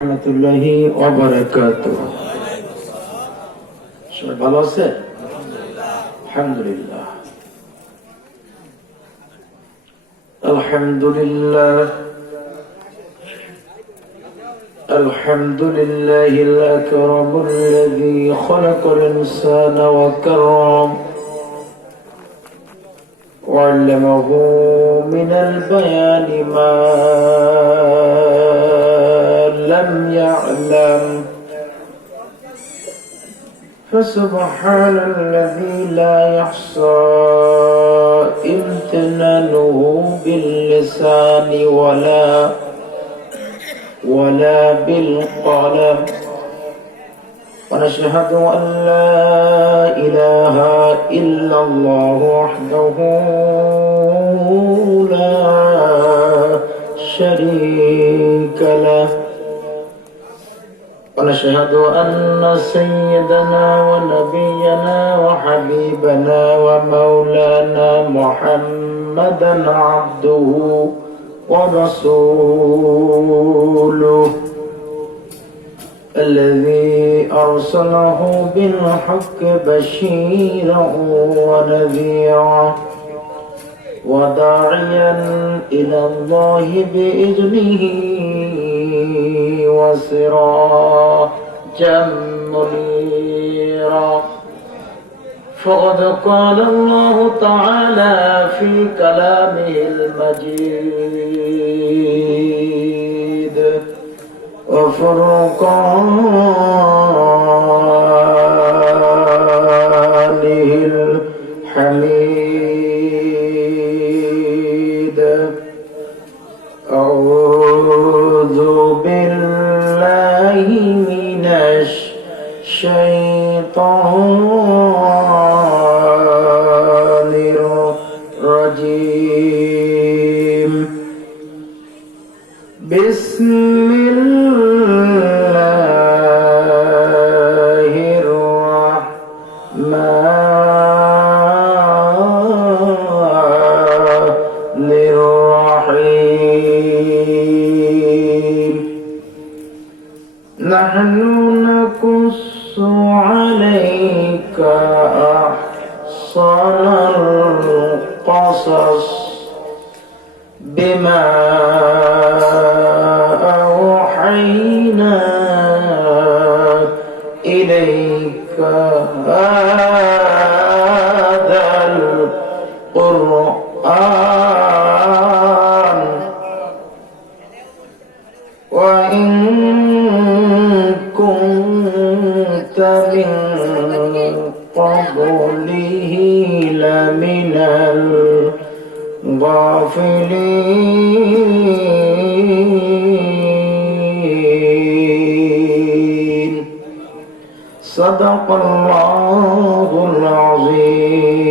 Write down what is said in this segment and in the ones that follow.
রহমতুল্লাহি ওয়া বারাকাতুহু। সবাই ভালো আছে? আলহামদুলিল্লাহ। আলহামদুলিল্লাহ আলহামদুলিল্লাহিল আকরামুল্লাযী খালাকাল ইনসানা ওয়া কাররাম ওয়া আল্লামাহু মিনাল বায়ানি মা لم يعلم فسبحان الذي لا يحصى امتنانه باللسان ولا بالقلم ونشهد أن لا إله إلا الله وحده لا شريك له ونشهد أن سيدنا ونبينا وحبيبنا ومولانا محمدا عبده ورسوله الذي أرسله بالحق بشيرا ونذيرا وداعيا إلى الله بإذنه وسراجا منيرا فقد قال الله تعالى في كلامه المجيد وفرقانه الحميد أعوذ بالله من الشيطان الرجيم بسم الله الرحمن الرحيم نحن نقص عليك أحسن القصص بما أوحينا إليك هذا القرآن وإن كنت من قبله لمن الغافلين صدق الله العظيم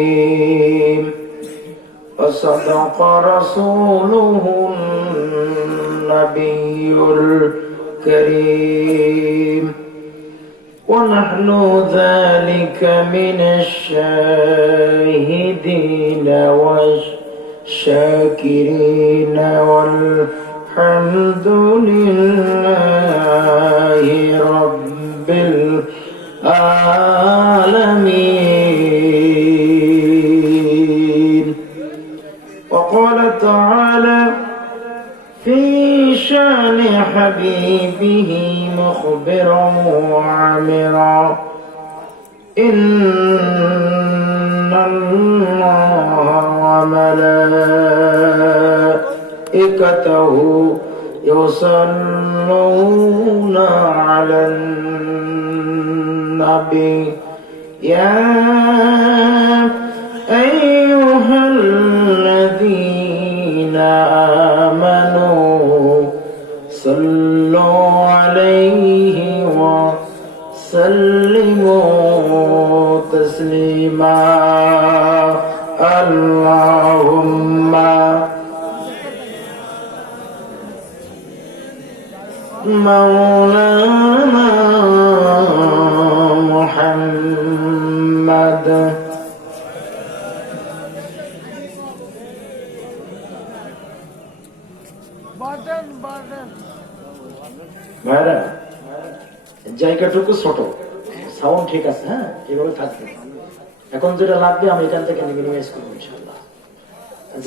وصدق رسوله النبي الكريم ونحن ذلك من الشاهدين والشاكرين والحمد لله رب العالمين وقال تعالى في شان حبيبه مخبرا وعامرا إن الله وملائكته يصلون على النبي يا أيها الذين آمنوا صلوا عليه وسلموا تسليما اللهم مولانا محمد ভাইরা, জায়গাটুকু ছোট, সাউন্ড ঠিক আছে, হ্যাঁ এভাবে থাকবে। এখন যেটা লাগবে আমি এখান থেকে মিনিমাইজ করবো ইনশাআল্লাহ।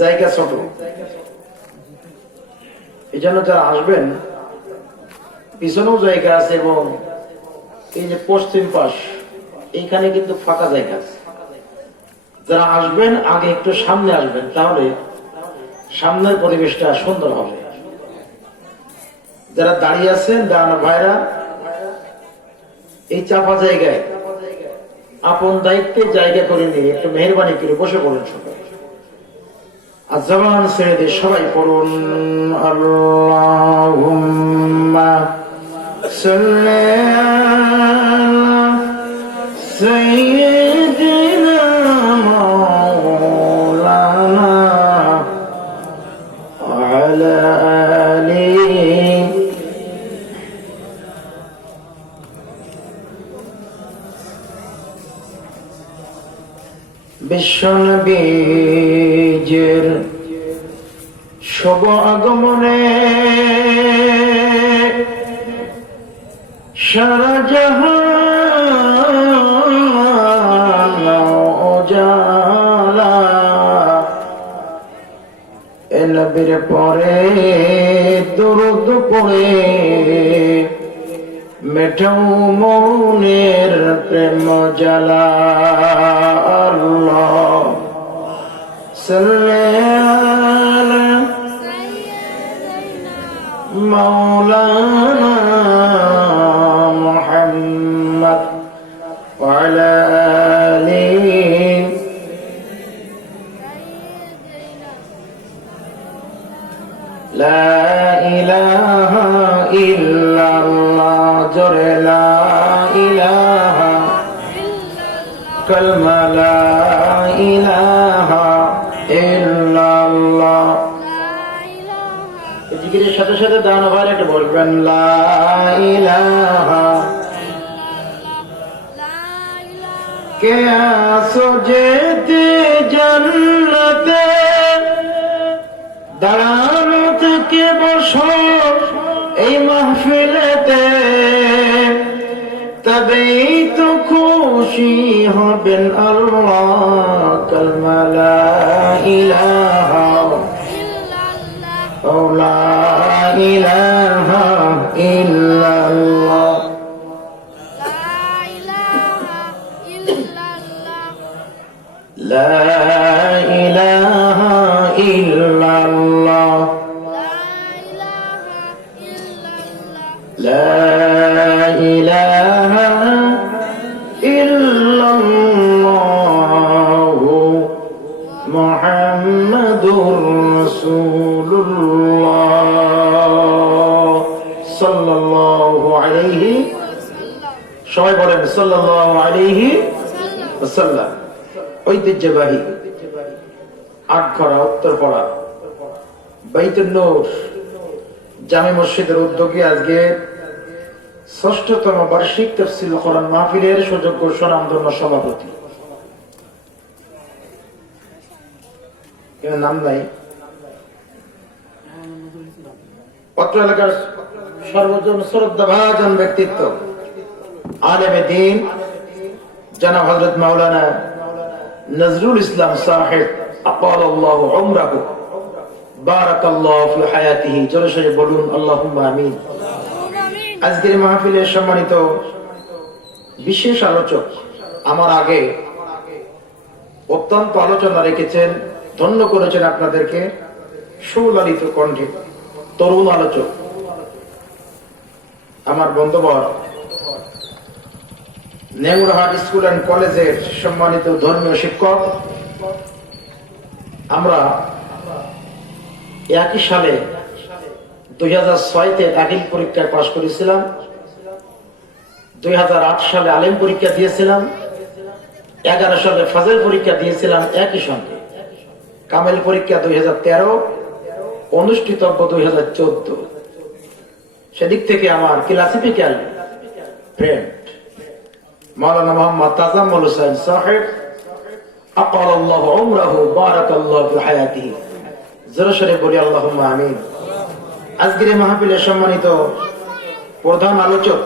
জায়গা ছোট, এই জন্য যারা আসবেন পিছনেও জায়গা আছে, এবং এই যে পশ্চিম পাশ এইখানে কিন্তু ফাঁকা জায়গা আছে। যারা আসবেন আগে একটু সামনে আসবেন, তাহলে সামনের পরিবেশটা সুন্দর হবে। যারা দাঁড়িয়ে আছেন দাঁড়ানো ভাইরা, এই চাপা জায়গায় আপন দায়িত্বে জায়গা করে নিয়ে একটু মেহরবানি করে বসে পড়ুন সবাই। আর জবান ছেড়ে দিয়ে সবাই পড়ুন আল্লাহুম্মা সাল্লি আলা সাইয়্যিদিনা মাওলানা ওয়া আলা বিশ্বনবীর শুভ আগমনে সারা জাহান উজালা, এ নবীর পরে দরুদ পড়ে মেটাও মনের প্রেম জ্বালা। আল্লাহ সাল্লি আলা মাওলানা মুহাম্মদ ওয়া আলা আলিহি লা ইলাহা ইল্লাল্লাহ, জোরে লা ইলাহা কালমা লা ইলাহা ইল্লাল্লাহ। জিকিরের সাথে সাথে দান ভাই একটা বলবেন লা ইলাহা। কে আসো যেতে জান্নাতে, দাঁড়ানো থেকে বসো এই মাহফিলেতে, তবেই তো খুশি হবেন আল্লাহ। কালমা লা ইলাহা ও লা ইলাহা ইল্লাল্লাহ, লা ইলাহা ইল্লাল্লাহ, লা ইলাহা ইল্লাল্লাহু মুহাম্মাদুর রাসূলুল্লাহ সাল্লাল্লাহু আলাইহি, সবাই বলেন সাল্লাল্লাহু আলাইহি ওয়াসাল্লাম। ঐতিহ্যবাহী আটঘরা উত্তরপাড়া বাইতুন নূর জামে মসজিদের উদ্যোগে আজকে ৬ষ্ঠতম বার্ষিক তাফসীরুল কোরআন মাহফিলের সুযোগ্য স্বনামধন্য সভাপতি, এর নাম নাই, অত্র এলাকার সর্বজন শ্রদ্ধাভাজন ব্যক্তিত্ব আলেমে দ্বীন জনাব হযরত মাওলানা নজরুল ইসলাম সাহেব আকালাল্লাহু উমরাহু বারাকাল্লাহু ফি হায়াতিহি, জোরে সোরে বলুন আল্লাহুম্মা আমিন। আজকের মাহফিলের সম্মানিত বিশেষ আলোচক আমার আগে অত্যন্ত আলোচনা রেখেছেন, ধন্য করেছেন আপনাদেরকে সুললিত কণ্ঠে তরুণ আলোচক আমার বন্ধুবর নেমুরহাট স্কুল অ্যান্ড কলেজের সম্মানিত ধর্মীয় শিক্ষক। আমরা একই সালে 2006-তে দাখিল পরীক্ষায় পাশ করেছিলাম, 2008 সালে আলিম পরীক্ষা দিয়েছিলাম, 11 সালে ফাজল পরীক্ষা দিয়েছিলাম একই সঙ্গে, কামেল পরীক্ষা 2013, অনুষ্ঠিতব্য 2014। সেদিক থেকে আমার ক্লাসিফিক্যাল ফ্রেন্ড মাওলানা মোহাম্মদ তাজাম্মুল হোসেন সাহেব আকালাল্লাহু উমরাহু বারাকাল্লাহু ফি হায়াতিহি, জোরে সোরে বলি আল্লাহুম্মা আমিন। আজকের মাহফিলের সম্মানিত প্রধান আলোচক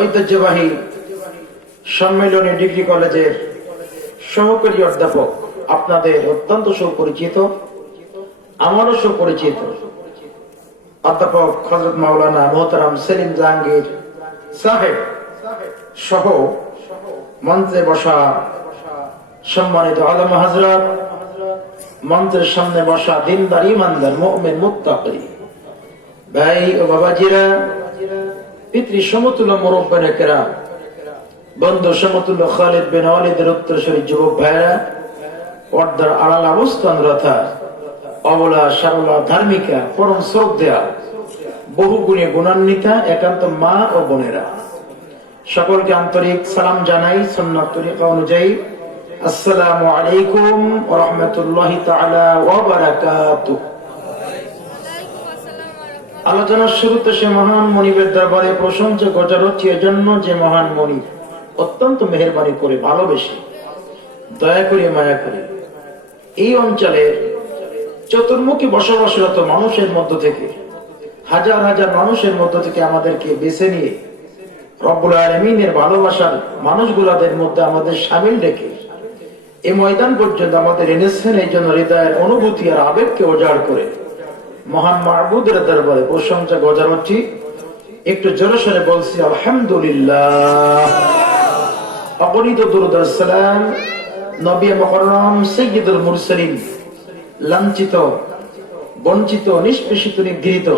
ঐতিহ্যবাহী সম্মেলনী ডিগ্রি কলেজের সহকারী অধ্যাপক, আপনাদের অত্যন্ত সুপরিচিত, আমারও সুপরিচিত অধ্যাপক হযরত মাওলানা মোহতারাম সেলিম জাহাঙ্গীর সাহেব সহ মঞ্চে বসা সম্মানিত আলেম হযরত, মঞ্চের সামনে বসা দিনদার ইমানদার মুমিন মুত্তাকি ভাই ও বাবাজিরা, পিতৃ সমতুল্য মুরব্বিনে কেরাম, বন্ধু সমতুল্য খালিদ বিন ওয়ালিদের উত্তরসূরি যুবক ভাইরা, পর্দার আড়াল অবস্থানরতা অবলা সরলা ধার্মিকা পরম শ্রদ্ধেয়া বহু গুণে গুণান্বিতা একান্ত মা ও বোনেরা, সকলকে আন্তরিক সালাম জানাই সুন্নাত তরিকা অনুযায়ী। আসসালামু আলাইকুম ওয়া রাহমাতুল্লাহি তাআলা ওয়া বারাকাতুহু। আলোচনার শুরুতে সে মহান মনিবের দরবারে প্রশংসা গোজার হচ্ছে এজন্য যে মহান মনিব অত্যন্ত মেহেরবানি করে, ভালোবেসে, দয়া করে, মায়া করে এই অঞ্চলের চতুর্মুখী বসবাসরত মানুষের মধ্য থেকে, হাজার হাজার মানুষের মধ্য থেকে আমাদেরকে বেছে নিয়ে রব্বুল আলামিনের ভালোবাসার মানুষগুলাদের মধ্যে আমাদের শামিল রেখে এই ময়দান পর্যন্ত আমাদের এনেছেন। এই জন্য হৃদয়ের অনুভূতি আর আবেগকে উজাড় করে মহান মাহবুদের দরবারে প্রশংসা গজার হচ্ছি। একটু জোরে সরে বলছি আলহামদুলিল্লাহ। অগণিত দুরূদ ও সালাম নবী মুকররম সাইয়্যিদুল মুরসালিন, লাঞ্ছিত, বঞ্চিত, নিষ্পেষিত, নিগৃহীত,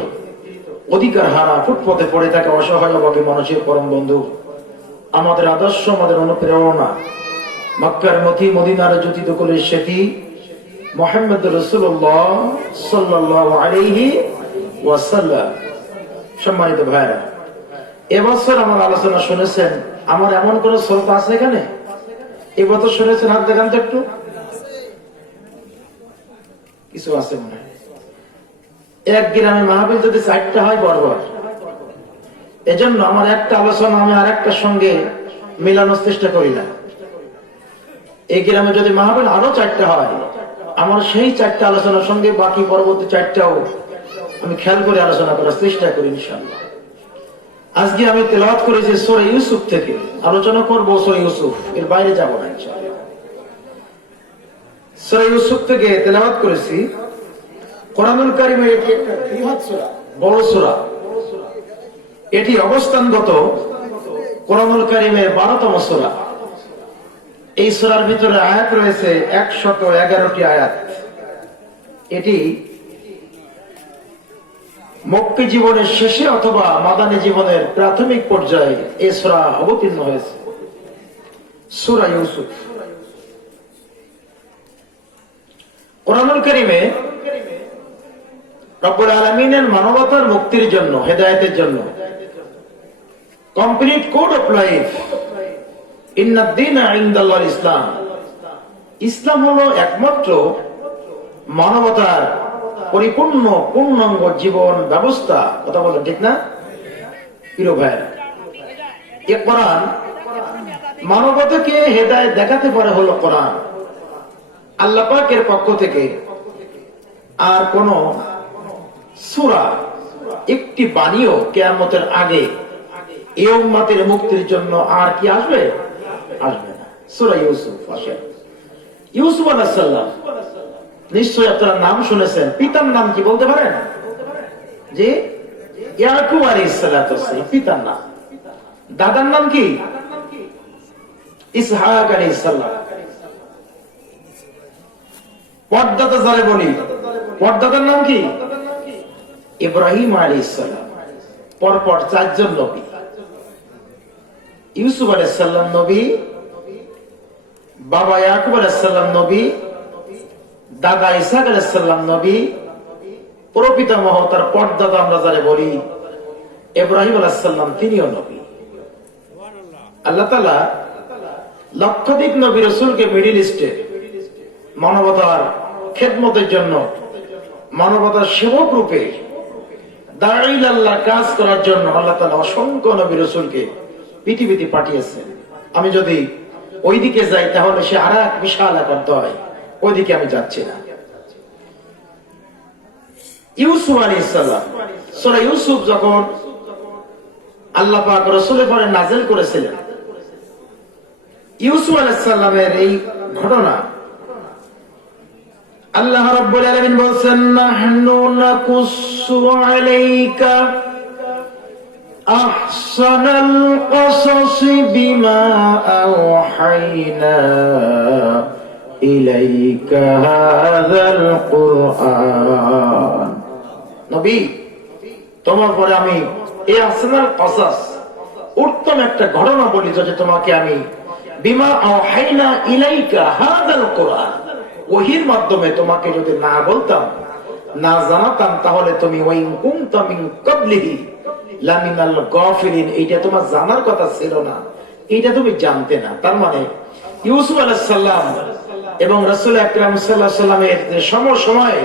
অধিকার হারা, ফুটপথে পড়ে থাকা অসহায় অভাবী মানুষের পরম বন্ধু, আমাদের আদর্শ, আমাদের অনুপ্রেরণা, মক্কার মতি, মদিনার জ্যোতি দকুলের সেতী মুহাম্মদ রাসূলুল্লাহ সাল্লাল্লাহু আলাইহি ওয়াসাল্লাম। সম্মানিত ভাইরা, এবছর আমার আলোচনা শুনেছেন, আমার এমন কোন শ্রোতা আছে এখানে এবছর শুনেছেন? হাত দেখান তো একটু। কিছু আছে মনে হয়। এক গ্রামে মাহফিল যদি 4টা হয় বর্বর। এজন্য আমার একটা আলোচনা আমি আর একটার সঙ্গে মিলানোর চেষ্টা করি না। এই গ্রামে যদি মাহফিল আরো 4টা হয়, আমার সেই 4টা আলোচনার সঙ্গে বাকি পরবর্তী 4টাও আমি খেয়াল করে আলোচনা করার চেষ্টা করি ইনশাআল্লাহ। আজকে আমি তেলাওয়াত করেছি সূরা ইউসুফ থেকে, আলোচনা করব সূরা ইউসুফ, এর বাইরে যাব না ইনশাআল্লাহ। সূরা ইউসুফ থেকে তেলাওয়াত করেছি। কোরআনুল কারীমের এটি একটা বৃহৎ সূরা, বড় সূরা। এটি অবস্থানগত কোরআনুল কারীমের 12তম সূরা। এই সূরার ভিতরে আয়াত রয়েছে 111টি আয়াত। এটি মক্কি জীবনের শেষে অথবা মাদানী জীবনের প্রাথমিক পর্যায়ে এই সূরা অবতীর্ণ হয়েছে। সূরা ইউসুফ। কোরআনুল কারীমে রব্বুল আলামিনের মানবতার মুক্তির জন্য, হেদায়েতের জন্য কমপ্লিট কোড অফ লাইফ, ইন্নাদ দীনা ইনদাল্লাহিল ইসলাম, ইসলাম হলো একমাত্র মানবতার পরিপূর্ণ পূর্ণাঙ্গ জীবন ব্যবস্থা। কথা বলেন ঠিক না প্রিয় ভাইরা? এই কোরআন মানবতাকে হেদায়েত দেখাতে পারে হলো কোরআন, আল্লাহ পাকের পক্ষ থেকে। আর কোন সূরা, একটি বাণীও কিয়ামতের আগে এই উম্মতের মুক্তির জন্য আর কি আসবে? আসবে না। সূরা ইউসুফ আসে। ইউসুফ আলাইহিস সালাম, নিশ্চয়ই আপনারা নাম শুনেছেন। পিতার নাম কি বলতে পারেন? জি, ইয়াকুব আলাইহিস সালাতু ওয়াসসালাম পিতার নাম। দাদার নাম কি? ইসহাক আলাইহিস সালাম। পর্দাতা যারে বলি, পর্দাতার নাম কি? ইব্রাহিম আলাইহিস সালাম। পরপর 4 জন নবী। ইউসুফ আলাইহিস সালাম নবী, বাবা ইয়াকুব আলাইহিস সালাম নবী, দাদা ইসহাক আলাইহিস সালাম নবী, প্রপিতামহ তার পর্দাতা আমরা যারে বলি ইব্রাহিম আলাইহিস সালাম, তিনিও নবী। আল্লাহ তাআলা লক্ষাধিক নবী রাসূলকে মিডল ইস্টে মানবতার খেদমতের জন্য, মানবতার সেবক রূপে দাঈল আল্লাহ কাজ করার জন্য আল্লাহ তাআলা অসংখ্য নবী রাসূলকে পৃথিবীতে পাঠিয়েছেন। আমি যদি ওইদিকে যাই তাহলে সে আর এক বিশাল এক অধ্যায়, ওইদিকে আমি যাচ্ছি না। ইউসুফ আলাইহিস সালাম, সূরা ইউসুফ যখন আল্লাহ পাক রাসূলের পরে নাযিল করেছিলেন। ইউসুফ আলাইহিস সালামের এই ঘটনা আল্লাহ রাব্বুল আলামিন বলেন, নাহনু নাকুসু আলাইকা আহসানাল কসাসি বিমা আওহাইনা ইলাইকা হাযাল কুরআন। নবী, তোমার পরে আমি এই আহসানাল কসাস, উত্তম একটা ঘটনা বলি যে তোমাকে আমি বিমা আওহাইনা ইলাইকা হাযাল কুরআন, ওহীর মাধ্যমে তোমাকে যদি না বলতাম, না জানাতাম, তাহলে তুমি ওয়াইন কুনতা মিন ক্বাবলিহি লামিনাল গাফিলিন, এটা তোমার জানার কথা ছিল না, এটা তুমি জানতে না। তার মানে ইউসুফ আলাইহিস সালাম এবং রাসূল আকরাম সাল্লাল্লাহু আলাইহি সাল্লামের যে সময়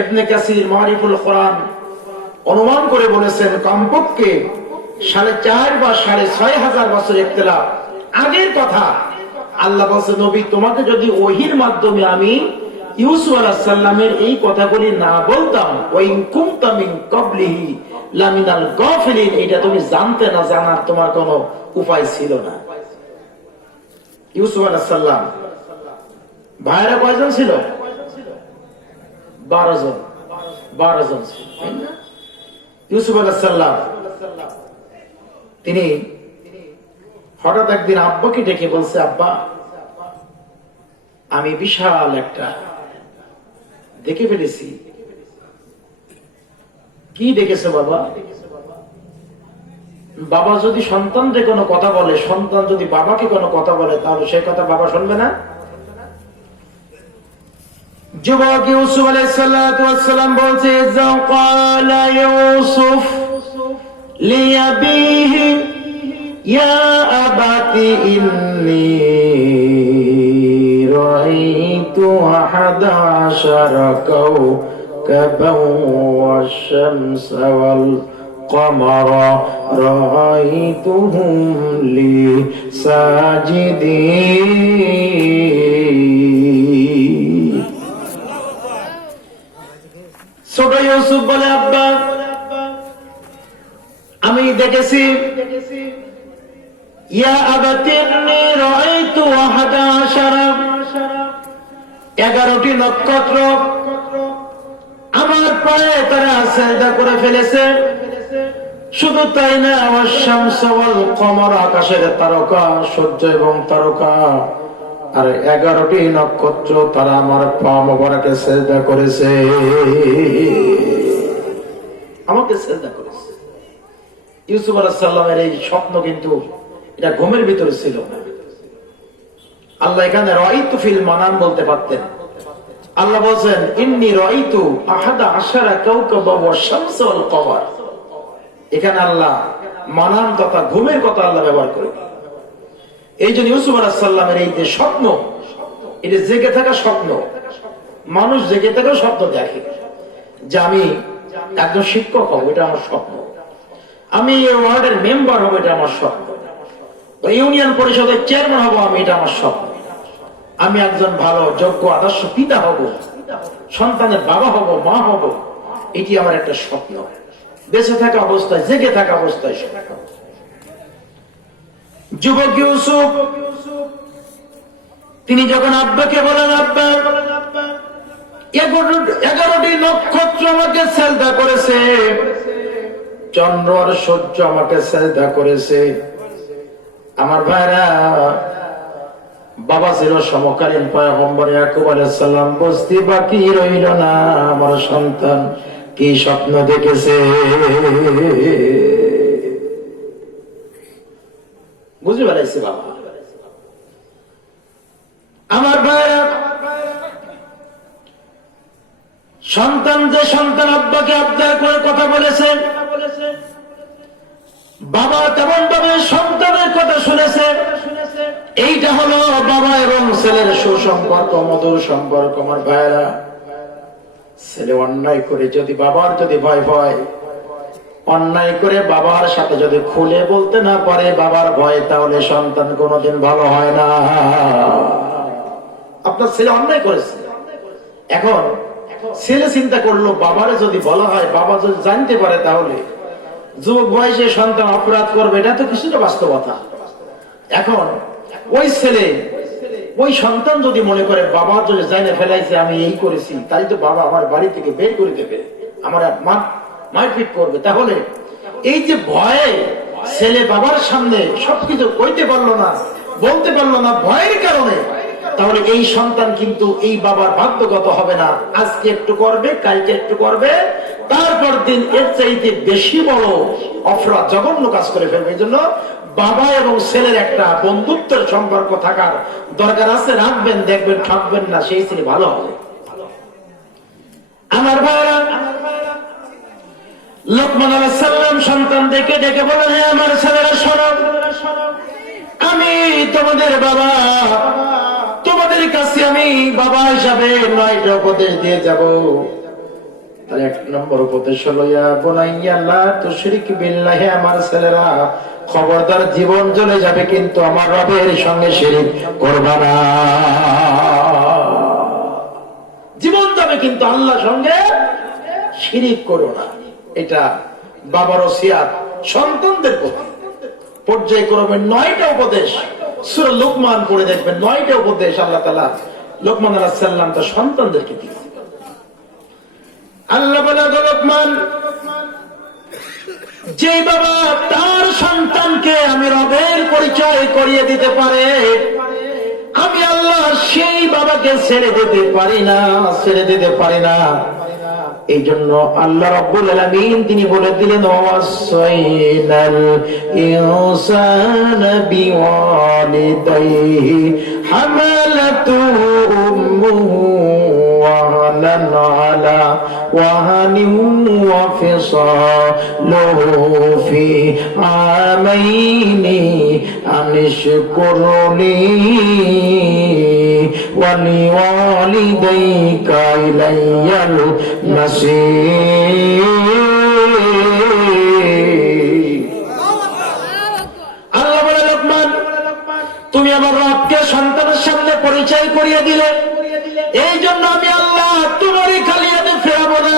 ইবনে কাসির মারিফুল কোরআন অনুমান করে বলেছেন কমপক্ষে 4.5 বা 6,500 বছর ইখতিলাফ আগের কথা। আল্লাহ বলেন, নবী, তোমাকে যদি ওহীর মাধ্যমে আমি ইউসুফ আলাইহিস সালামের এই কথাগুলি না বলতাম, ওয়াইন কুনতা মিন ক্বাবলিহি লামিনাল গাফিলিন, এটা তুমি জানতে না, জানার তোমার কোনো উপায় ছিল না। ইউসুফ আলাইহিস সালাম ভাইরা কয়জন ছিল? 12 জন। 12 জন ছিল। ইউসুফ আলাইহিস সালাম তিনি হঠাৎ একদিন আব্বাকে ডেকে বলছে, আব্বা, আমি বিশাল একটা দেখে ফেলেছি। কি দেখেছে বাবা? বাবা যদি সন্তানকে কোনো কথা বলে, সন্তান যদি বাবাকে কোনো কথা বলে, তাহলে সেই কথা বাবা শুনবে না? যুবক ইউসুফ আলাইহিস সালাতু ওয়াস সালাম বলছে, যাকালা ইউসুফ লিয়াবিহি ইয়া আবাতি ইন্নী রাআইতু 11 কাওকাবান ওয়াশ-শামসা ওয়াল কমারা রাআইতুহুম লি সাজিদিন। ছোট ইউসুফ বলে, আব্বা, আমি দেখেছি, ইয়া আবাতি ইন্নী রাআইতু 11টি নক্ষত্র আমার পায়ে তারা সিজদা করে ফেলেছে। শুধু তাই না, ওয়াশ-শামসা ওয়াল কমার, আকাশের তারকা, সূর্য এবং তারকা, আর 11টি নক্ষত্র তারা আমার পা মোবারকে সিজদা করেছে, আমাকে সিজদা করেছে। ইউসুফ আলাইহিস সালামের এই স্বপ্ন কিন্তু এটা ঘুমের ভিতরে ছিল না। আল্লাহ এখানে রাআইতু ফিল মানাম বলতে পারতেন। আল্লাহ বলেন, ইন্নী রাআইতু 11 কাওকাবা ওয়াশ-শামসা ওয়াল কমার। এখানে আল্লাহ মানাম তথা ঘুমের কথা আল্লাহ ব্যবহার করে। এই জন্য ইউসুফ আলাইহিস সালামের এই যে স্বপ্ন, এটা জেগে থাকা স্বপ্ন। মানুষ জেগে থাকাও স্বপ্ন দেখে যে আমি একজন শিক্ষক হব, এটা আমার স্বপ্ন। আমি এই ওয়ার্ডের মেম্বার হব, এটা আমার স্বপ্ন। ইউনিয়ন পরিষদের চেয়ারম্যান হব, আমি, এটা আমার স্বপ্ন। আমি একজন ভালো যোগ্য আদর্শ পিতা হব, সন্তানের বাবা হব, মা হব, এটি আমার একটা স্বপ্ন। বেঁচে থাকা অবস্থায়, জেগে থাকা অবস্থায় স্বপ্ন। যুবক ইউসুফ তিনি যখন আব্বাকে বলেন, আব্বা, 11টি নক্ষত্র আমাকে সিজদা করেছে, চন্দ্র আর সূর্য আমাকে সিজদা করেছে। আমার ভাইরা, বাবা ছিল সমকালীন পয়গম্বর ইয়াকুব আলাইহিস সালাম, বুঝতে বাকি রইল না আমার সন্তান কি স্বপ্ন দেখেছে। বুঝতে পারছি বাবা। আমার ভাইরা, সন্তান যে সন্তান আব্বাকে আবদার করে কথা বলেছে, বাবা তেমন ভাবে সন্তানের কথা শুনেছে। এইটা হলো বাবা এবং ছেলের সুসম্পর্ক, মধুর সম্পর্ক। আমার ভাইরা, ছেলে অন্যায় করে যদি বাবার যদি ভয় ভয়, অন্যায় করে বাবার সাথে যদি খুলে বলতে না পারে বাবার ভয়, তাহলে সন্তান কোনোদিন ভালো হয় না। আপনার ছেলে অন্যায় করেছে, এখন ছেলে চিন্তা করলো বাবারে যদি বলা হয়, বাবা যদি জানতে পারে, তাহলে যুবক বয়সে সন্তান অপরাধ করবে, এটা তো কিছুটা বাস্তবতা। এখন ওই ছেলে ওই সন্তান যদি মনে করে বাবা যদি জাইনে ফেলাইছে আমি এই করেছি, তাই তো বাবা আমার বাড়ি থেকে বের করে দেবে, আমার মারপিট করবে, তাহলে এই যে ভয়ে ছেলে বাবার সামনে সবকিছু কইতে পারলো না, বলতে পারলো না ভয়ের কারণে, তাহলে এই সন্তান কিন্তু এই বাবার বাধ্যগত হবে না। আজকে একটু করবে, কালকে একটু করবে, তারপর দিন এর চাইতে বেশি বড় অপরাধ জঘন্য কাজ করে ফেলবে। এই জন্য বাবা এবং ছেলের একটা বন্ধুত্বের সম্পর্ক থাকার দরকার আছে। রাখবেন, দেখবেন, ঠকবেন না, সেই ছেলে ভালো হবে। আমার ভাইরা, লোকমান আলাইহিস সালাম সন্তানদেরকে ডেকে বলেন, হে আমার ছেলেরা শোনো, আমি তোমাদের বাবা, তোমাদের কাছে আমি বাবা হিসাবে 9টা উপদেশ দিয়ে যাব। তাহলে 1 নম্বর উপদেশ হলো, ইয়া বুনাইয়া লা তুশরিক বিল্লাহি, আমার ছেলেরা খবরদার জীবন চলে যাবে কিন্তু আমার রবের সঙ্গে শিরক করবা না। জীবন যাবে কিন্তু আল্লাহর সঙ্গে শিরক করো না। এটা বাবার ওসিয়াত সন্তানদের প্রতি। পর্যায়ক্রমে 9টা উপদেশ সূরা লুকমান পড়ে দেখবেন, 9টা উপদেশ আল্লাহ তাআলা লোকমান আলাইহিস সালাম তার সন্তানদেরকে দিয়েছেন। আল্লাহ বলে, লোকমান, যে বাবা তার সন্তানকে আমি রবের পরিচয় করিয়ে দিতে পারে, আমি আল্লাহ সেই বাবাকে ছেড়ে দিতে পারি না, ছেড়ে দিতে পারি না। এই জন্য আল্লাহ রাব্বুল আলামিন তিনি বলে দিলেন, ওয়াসাইনাল ইনসানা বিওয়ালিদাইহি হামালাতু উম্মুহু ওয়াহানান আলা ওয়াহানিন ওয়া ফিসালুহু ফি আমাইনি আনিশকুরনি ওয়ালিওয়ালিদাইকা ইলাইয়াল মাসীর। আল্লাহ বলে, লোকমান, তুমি আমার রবকে সন্তানের সামনে পরিচয় করিয়ে দিলে, এই জন্য আমি আল্লাহ তোমারই খালিয়াতে ফেরাবো না।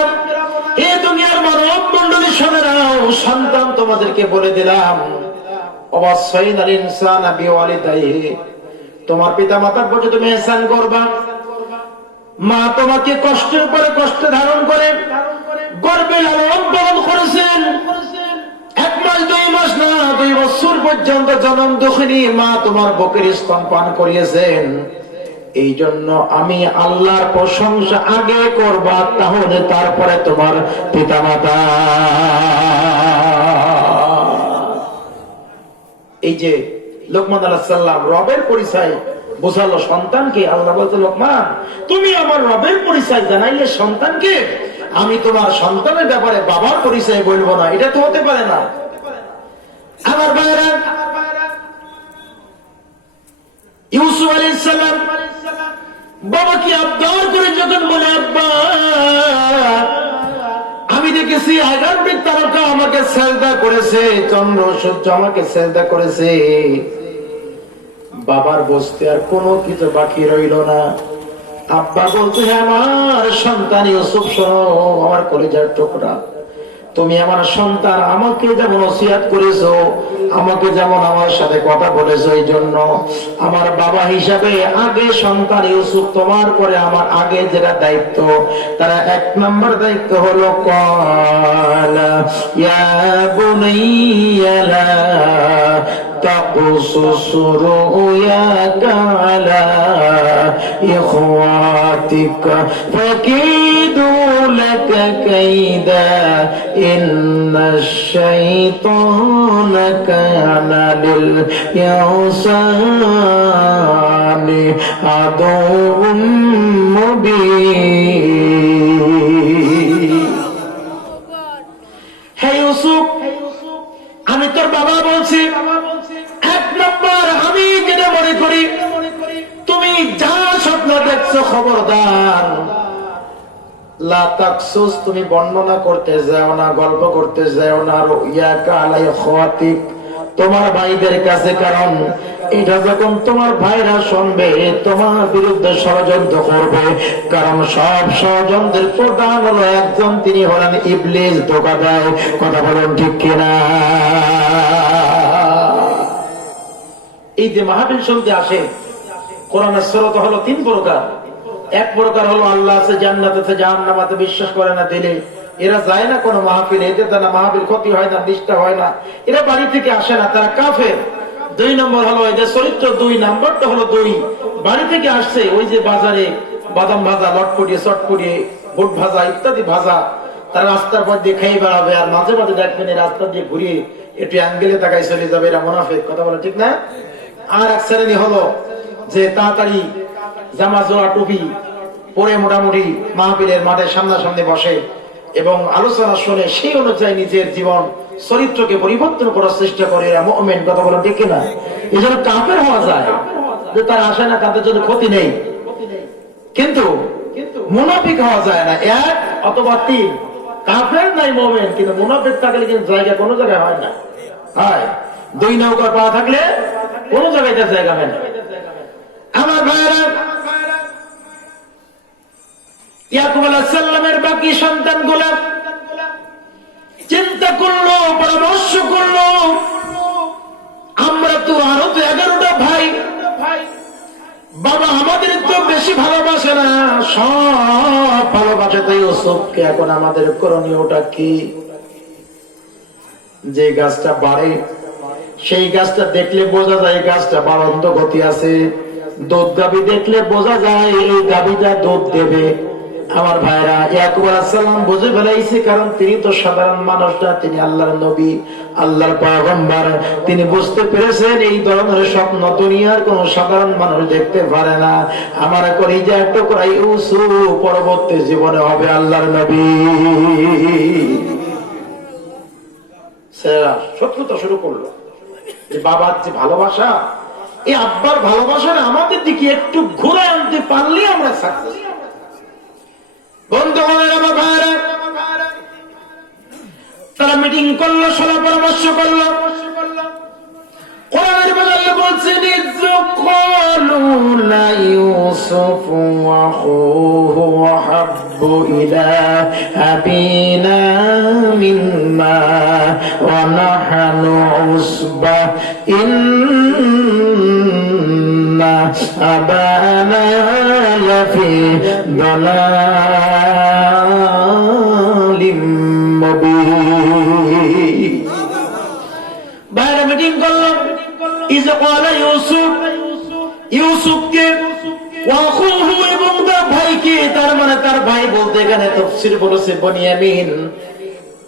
এই দুনিয়ার মানব মণ্ডলী শুনে নাও, সন্তান তোমাদেরকে বলে দিলাম, ওয়াসাইনাল ইনসানা বিওয়ালিদাইহি, তোমার পিতা মাতার প্রতি তুমি ইহসান করবা। মা তোমাকে কষ্টের পরে কষ্ট ধারণ করে গর্ভে লালন পালন করেছেন, 1 মাস 2 মাস না 2 বছর পর্যন্ত জনম দুঃখিনী মা তোমার বুকের স্তন পান করিয়েছেন। এই জন্য আমি আল্লাহর প্রশংসা আগে করবা, তাহলে তারপরে তোমার পিতা মাতা। এই যে লোকমান আলাইহিস সালাম রবের পরিচয় বোঝালো সন্তানকে। আল্লাহ বলতে, লোকমান, তুমি আমার রবের পরিচয় জানাইলে সন্তানকে, আমি তোমার সন্তানের ব্যাপারে বাবার পরিচয় বলবো না, এটা তো হতে পারে না। আমার ভাইরা, ইউসুফ আলাইহিস সালাম বাবাকে আবদার করে যখন বলে, আব্বা, আমি দেখেছি আগামীর তারকা আমাকে সেজদা করেছে, চন্দ্র সূর্য আমাকে সেজদা করেছে, বাবার বসতে আর কোনো কিছু বাকি রইল না। আব্বা বলতে, আমার সন্তান ইউসুফ, শোনো আমার কলিজার টুকরা, তুমি আমার সন্তান, আমাকে যেমন ওসিয়াত করেছো, আমাকে যেমন আমার সাথে কথা বলেছো, এই জন্য আমার বাবা হিসাবে আগে সন্তান ইউসুফ, তোমার পরে আমার আগে যেটা দায়িত্ব, তারা 1 নম্বর দায়িত্ব হলো, ক্বালা ইয়া বুনাইয়া লা তাকুসুস রুয়াকা আলা ইখওয়াতিকা ফাকিদু লাকা কাইদা ইন্নাশ শাইতানা কানা লিল ইনসানি আদুউম মুবিন। হে ইউসুফ, আমি তোর বাবা বলছি, 1 নম্বর আমি যেটা মনে করি, তুমি যা স্বপ্ন দেখছো খবরদার লা তাকসুস, তুমি বর্ণনা করতে যাও না, গল্প করতে যাও না, রুয়াকা আলা ইখওয়াতিক, তোমার ভাইদের কাছে, কারণ এটা যখন তোমার ভাইরা শুনবে তোমার বিরুদ্ধে ষড়যন্ত্র করবে। কারণ সব ষড়যন্ত্রের প্রধান হলো একজন, তিনি হলেন ইবলিস, ধোঁকা দেয়। কথা বলেন ঠিক কিনা? এই যে মাহফিল শুনতে আসে, কোরআনের সুরত হলো 3 প্রকার। এক প্রকার হলো আল্লাহ আছে, জান্নাত আছে, জাহান্নাম আছে, বিশ্বাস করে না দিলে এরা যায় না কোনো মাহফিলে, এদের দ্বারা মাহফিল ক্ষতি হয় না, ডিস্টার্ব হয় না, এরা বাড়ি থেকে আসে না, তারা কাফের। 2 নম্বর হলো এদের চরিত্র, 2 নাম্বারটা হলো 2 বাড়ি থেকে আসছে, ওই যে বাজারে বাদাম ভাজা, লটপটিয়ে চটপটিয়ে বুট ভাজা ইত্যাদি ভাজা তারা রাস্তার পর দিয়ে খেয়ে বেড়াবে, আর মাঝে মাঝে দেখবেন এই রাস্তা দিয়ে ঘুরিয়ে একটু অ্যাঙ্গেলে তাকাই চলে যাবে, এরা মুনাফিক। কথা বলে ঠিক না? আর এক শ্রেণী হলো যে তাড়াতাড়ি জামা জোড়া টুপি পরে মোটামুটি মাহফিলের মাঠে সামনাসামনি বসে এবং আলোচনা শুনে সেই অনুযায়ী নিজের জীবন চরিত্রকে পরিবর্তন করার চেষ্টা করে, এরা মুমিন। কথা বলে ঠিক না? এই জন্য কাফের হওয়া যায় যে তার আসে না, তাদের জন্য ক্ষতি নেই, কিন্তু মুনাফিক হওয়া যায় না। 1 অথবা 3, কাফের নাই মুমিন, কিন্তু মুনাফিক থাকলে কিন্তু জায়গা কোনো জায়গায় হয় না। হয় 2 নৌকা পা থাকলে কোনো জায়গায় তার জায়গা হয় না। আমার ভাইরা, ইয়াকুব আলাইহিস সালামের বাকি সন্তানগুলো চিন্তা করলো, পরামর্শ করলো, আমরা তো আরো তো 11টা ভাই, বাবা আমাদের তো বেশি ভালোবাসে না, সব ভালোবাসে তো ইউসুফকে, এখন আমাদের করণীয়টা কি? যে গাছটা বাড়ে সেই গাছটা দেখলে বোঝা যায় গাছটা বাড়ন্ত গতি আছে, দুধ গাভী দেখলে বোঝা যায় এই গাভীটা দুধ দেবে। আমার ভাইরা, ইয়াকুব আলাইহিস সালাম বুঝে ফেলাইছে, কারণ তিনি তো সাধারণ মানুষ না, তিনি আল্লাহর নবী, আল্লাহর পয়গম্বর। তিনি বুঝতে পেরেছেন এই ধরনের স্বপ্ন দুনিয়ার কোন সাধারণ মানুষ দেখতে পারে না। আমার কলিজার টুকরা ইউসুফ পরবর্তী জীবনে হবে আল্লাহর নবী। শত্রুতা শুরু করলো যে বাবার যে ভালোবাসা, এই আব্বার ভালোবাসা আমাদের দিকে একটু ঘুরে আনতে পারলে আমরা সাকসেস। বন্ধুগণের, আমার ভাইরা, তারা মিটিং করলো, সলা পরামর্শ করলো। কোরআনের মধ্যে বলছেন, ইযকালু লা ইউসুফু ওয়া আখুহু আহাব্বু ইলা আবিনা মিন্না ওয়া নাহনু উসবা ইন্না আবানা লাফি দালালিম মুবিন। বাইরে মিটিং করলো। ইউসুফকে এবং তার ভাইকে, তার মানে তার ভাই বলতে এখানে তাফসীর বলেছে বনিয়ামিন,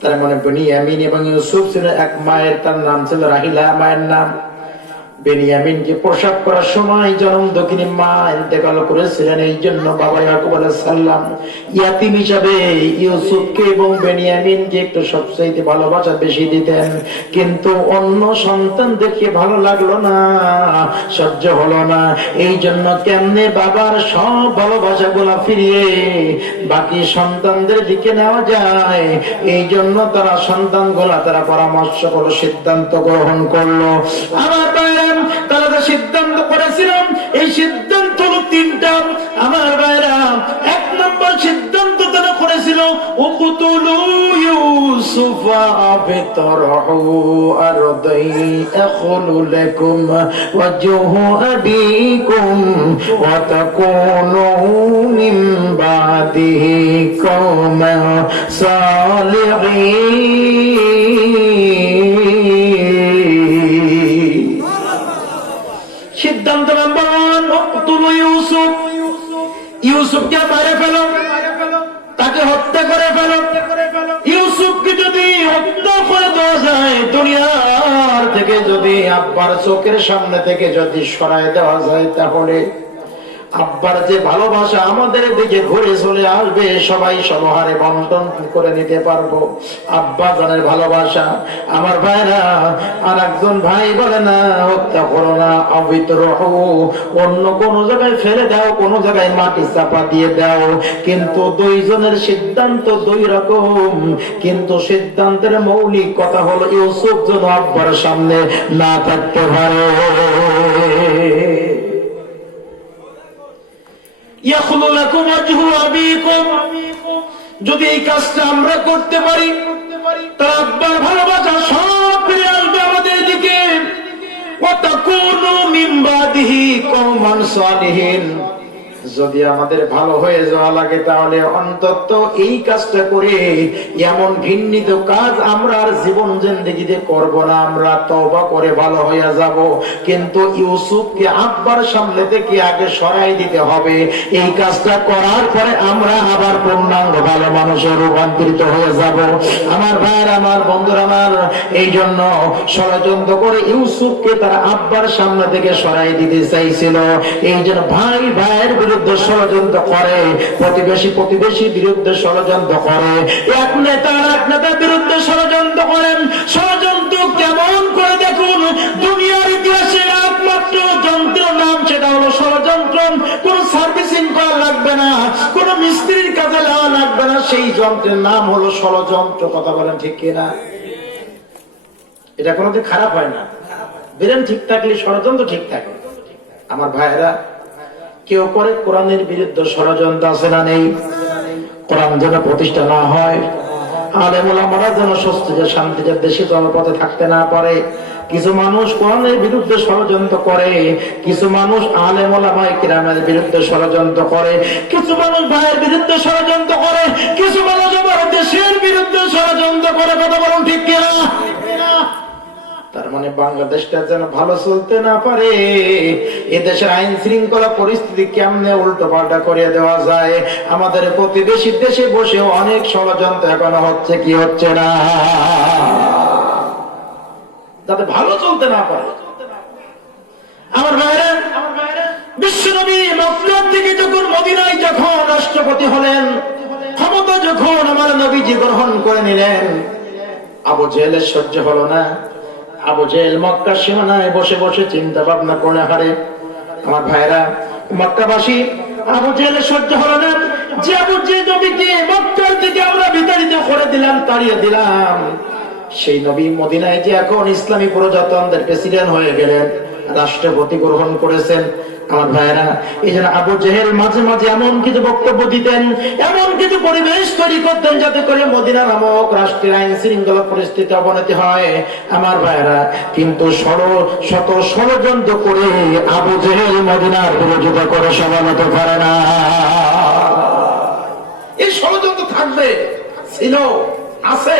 তার মানে বনিয়ামিন এবং ইউসুফ ছিল এক মায়ের, তার নাম ছিল রাহিলা, মায়ের নাম। বেনিয়ামিনকে প্রসব করার সময় জনম দক্ষিণী মা ইন্তেকাল করেছিলেন, এই জন্য বাবা ইয়াকুব আলাইহিস সালাম ইয়াতিম হিসাবে ইউসুফকে এবং বেনিয়ামিনকে একটু সবচেয়ে ভালোবাসা বেশি দিতেন। কিন্তু অন্য সন্তানদেরকে ভালো লাগলো না, সহ্য হলো না, এই জন্য কেমনে বাবার সব ভালোবাসা গুলা ফিরিয়ে বাকি সন্তানদের দিকে নেওয়া যায়, এই জন্য তারা সন্তান গুলা তারা পরামর্শ করলো, সিদ্ধান্ত গ্রহণ করলো। আমার তারা সিদ্ধান্ত করেছিলাম, এই সিদ্ধান্ত হলো 3টা। আমার ভাইরা, 1 নম্বর সিদ্ধান্ত তারা করেছিল, উকতুলু ইউসুফা বিতরহু আরদাই আখলু লাকুম ওয়াজহু আবিকুম ওয়া তাকুনু মিন বাদিহি কওমান সালিহিন। সিদ্ধান্ত নাম্বার 1, উকতুলু ইউসুফ, ইউসুফকে মারে ফেলো, তাকে হত্যা করে ফেলো। ইউসুফকে যদি হত্যা করে দেওয়া যায়, দুনিয়ার থেকে যদি আব্বার চোখের সামনে থেকে যদি সরায় দেওয়া যায়, তাহলে আব্বার যে ভালোবাসা আমাদের দিকে ঘুরে চলে আসবে, সবাই সমহারে বন্টন করে নিতে পারবো। আব্বা জানের ভালোবাসা। আমার ভাইরা, আর একজন ভাই বলে না, হত্যা করো না, অবিতরহ, অন্য কোন জায়গায় ফেলে দাও, কোন জায়গায় মাটি চাপা দিয়ে দাও, কিন্তু দুইজনের সিদ্ধান্ত দুই রকম। কিন্তু সিদ্ধান্তের মৌলিক কথা হলো ইউসুফ যেন আব্বার সামনে না থাকতে পারে। যদি এই কাজটা আমরা করতে পারি, তার আব্বার ভালোবাসা সব ফিরে আসবে আমাদের দিকে। যদি আমাদের ভালো হয়ে যাওয়া লাগে, তাহলে অন্তত এই কাজটা করে এমন ঘৃণিত কাজ আমরা আর জীবন জিন্দেগিতে করব না, আমরা তওবা করে ভালো হয়ে যাব। কিন্তু ইউসুফকে আব্বার সামনে থেকে আগে সরাই দিতে হবে। এই কাজটা করার পরে আমরা আবার পূর্ণাঙ্গ ভালো মানুষে রূপান্তরিত হয়ে যাব। আমার ভাইয়ের, আমার বন্ধুরা আমার, এই জন্য ষড়যন্ত্র করে ইউসুফকে তার আব্বার সামনে থেকে সরাই দিতে চাইছিল। এই জন্য ভাই ভাইয়ের বিরুদ্ধে ষড়যন্ত্র করে, প্রতিবেশী প্রতিবেশীর বিরুদ্ধে ষড়যন্ত্র করে, এক নেতা এক নেতার বিরুদ্ধে ষড়যন্ত্র করেন। ষড়যন্ত্র কেমন করে দেখুন, দুনিয়ার ইতিহাসে একমাত্র যন্ত্রের নাম, সেটা হলো ষড়যন্ত্র। কোন সার্ভিসিং করা লাগবে না, কোন মিস্ত্রির কাজে লাগা লাগবে না, সেই যন্ত্রের নাম হলো ষড়যন্ত্র। কথা বলেন ঠিক কিনা? এটা কোনোদিন খারাপ হয় না। ব্রেন ঠিক থাকলে ষড়যন্ত্র ঠিক থাকে। আমার ভাইয়েরা, কেউ করে কোরআনের বিরুদ্ধে ষড়যন্ত্র আছে না নেই? কোরআন যেন প্রতিষ্ঠা না হয়, আলেম ওলামারা যেন স্বস্তিতে শান্তিতে দেশে জনপথে থাকতে না পারে। কিছু মানুষ কোরআনের বিরুদ্ধে ষড়যন্ত্র করে, কিছু মানুষ আলেম ওলামায়ে কিরামের বিরুদ্ধে ষড়যন্ত্র করে, কিছু মানুষ ভাইয়ের বিরুদ্ধে ষড়যন্ত্র করে, কিছু মানুষ আমার দেশের বিরুদ্ধে ষড়যন্ত্র করে। কথা বলুন ঠিক কিনা? তার মানে বাংলাদেশটা যেন ভালো চলতে না পারে, এদেশের আইন শৃঙ্খলা পরিস্থিতি কেমনে উল্টো পাল্টা করে দেওয়া যায়। আমাদের প্রতিবেশী দেশে বসে অনেক ষড়যন্ত্র এখনো হচ্ছে, কি হচ্ছে না, যাতে ভালো চলতে না পারে। আমার ভাইরা, বিশ্বনবী মক্কা থেকে যখন মদিনায় যখন রাষ্ট্রপতি হলেন, ক্ষমতা যখন আমার নবীজি গ্রহণ করে নিলেন, আবু জেহেলের সহ্য হলো না। আবু জেহেল মক্কার সীমানায় বসে বসে চিন্তা ভাবনা করে হারে। আমার ভাইরা, মক্কাবাসী, আবু জেহেলের সহ্য হলো না যে আবু জেহেল নবীকে মক্কার থেকে আমরা বিতাড়িত করে দিলাম, তাড়িয়ে দিলাম। সেই নবী মদিনায় যে এখন ইসলামী প্রজাতন্ত্রের প্রেসিডেন্ট হয়ে গেলেন, রাষ্ট্রপতি গ্রহণ করেছেন। আমার ভাইয়েরা, এই জন্য আবু জেহেল মাঝে মাঝে এমন কিছু বক্তব্য দিতেন, এমন কিছু পরিবেশ তৈরি করতেন যাতে করে মদিনা নামক রাষ্ট্রের আইন শৃঙ্খলা পরিস্থিতি অবনতি হয়। আমার ভাইয়েরা, কিন্তু শত ষড়যন্ত্র করে আবু জেহেল মদিনার বিরোধিতা করে সমানত করে না। এই ষড়যন্ত্র থাকবে, ছিল, আছে,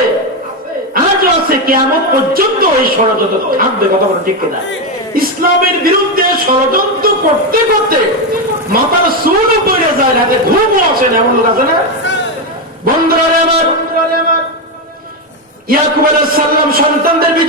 আজও আছে, কিয়ামত পর্যন্ত এই ষড়যন্ত্র থাকবে। কথা বলে ঠিক কিনা? ইসলামের বিরুদ্ধে ষড়যন্ত্র করতে করতে মাথার চুলও পড়ে যায়, রাতে ঘুমও আসে না, এমন লোক আছে না? বন্ধুরা আমার, ইয়াকুব আলাইহিস সালাম সন্তানদের ভিতরে